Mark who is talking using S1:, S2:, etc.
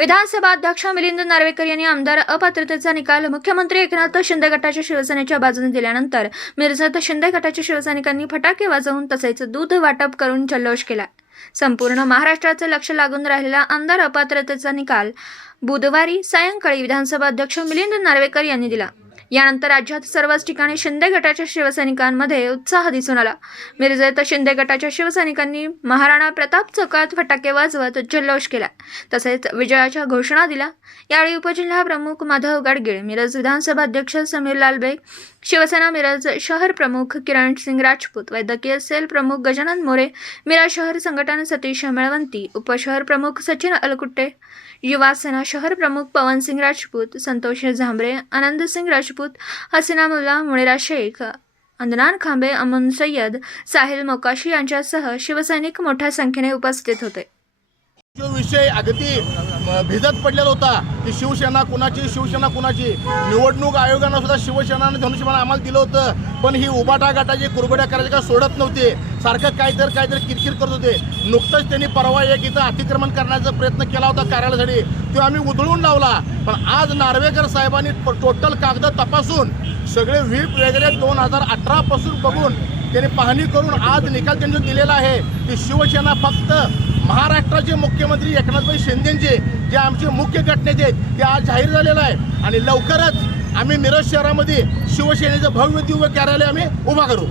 S1: विधानसभा अध्यक्ष मिलिंद नार्वेकर यांनी आमदार अपात्रतेचा निकाल मुख्यमंत्री एकनाथ शिंदे गटाच्या शिवसेनेच्या बाजूने दिल्यानंतर मिरजत शिंदे गटाच्या शिवसैनिकांनी फटाके वाजवून तसेच दूध वाटप करून जल्लोष केला. संपूर्ण महाराष्ट्राचं लक्ष लागून राहिलेला आमदार अपात्रतेचा निकाल बुधवारी सायंकाळी विधानसभा अध्यक्ष मिलिंद नार्वेकर यांनी दिला. यानंतर राज्यात सर्वच ठिकाणी शिंदे गटाच्या शिवसैनिकांमध्ये उत्साह दिसून आला. मिरजेत शिंदे गटाच्या शिवसैनिकांनी महाराणा प्रताप चौकात फटाके वाजवत जल्लोष केला. तसेच विजयाच्या घोषणा दिल्या. यावेळी उपजिल्हा प्रमुख माधव गाडगीळ मिरज विधानसभा अध्यक्ष समीर लालबेग शिवसेना मिरज शहर प्रमुख किरण सिंग राजपूत वैद्यकीय सेल प्रमुख गजानन मोरे मिरज शहर संघटन सतीश मेळवंती उपशहर प्रमुख सचिन अलकुट्टे युवा सेना शहर प्रमुख पवन सिंग राजपूत संतोष झांबरे आनंद सिंग राजपूत हसीना मुल्ला मुनिरा शेख अंदनान खांबे अमन सय्यद साहिल मोकाशी यांच्यासह शिवसैनिक मोठ्या संख्येने उपस्थित होते.
S2: जो विषय अगदी भिजत पडलेला होता की शिवसेना कुणाची शिवसेना कुणाची? निवडणूक आयोगानं सुद्धा शिवसेना आणि धनुष्यबाण आम्हाला दिलं होतं. पण ही उबाटा गटाची कुरबड्या करायची का सोडत नव्हते. सारखं काहीतरी काहीतरी किरकिर करत होते. नुकतंच त्यांनी परवा एक इथं अतिक्रमण करण्याचा प्रयत्न केला होता कार्यालयासाठी. तो आम्ही उधळून लावला. पण आज नार्वेकर साहेबांनी टोटल कागद तपासून सगळे व्हीप वगैरे दोन हजार अठरापासून बघून त्यांनी पाहणी करून आज निकाल त्यांनी दिलेला आहे की शिवसेना फक्त महाराष्ट्राचे मुख्यमंत्री एकनाथभाई शिंदेचे जे आमचे मुख्य घटनेचे आहेत ते आज जाहीर झालेलं आहे. आणि लवकरच आम्ही मिरज शहरामध्ये शिवसेनेचं भव्य दिव्य कार्यालय आम्ही उभा करू.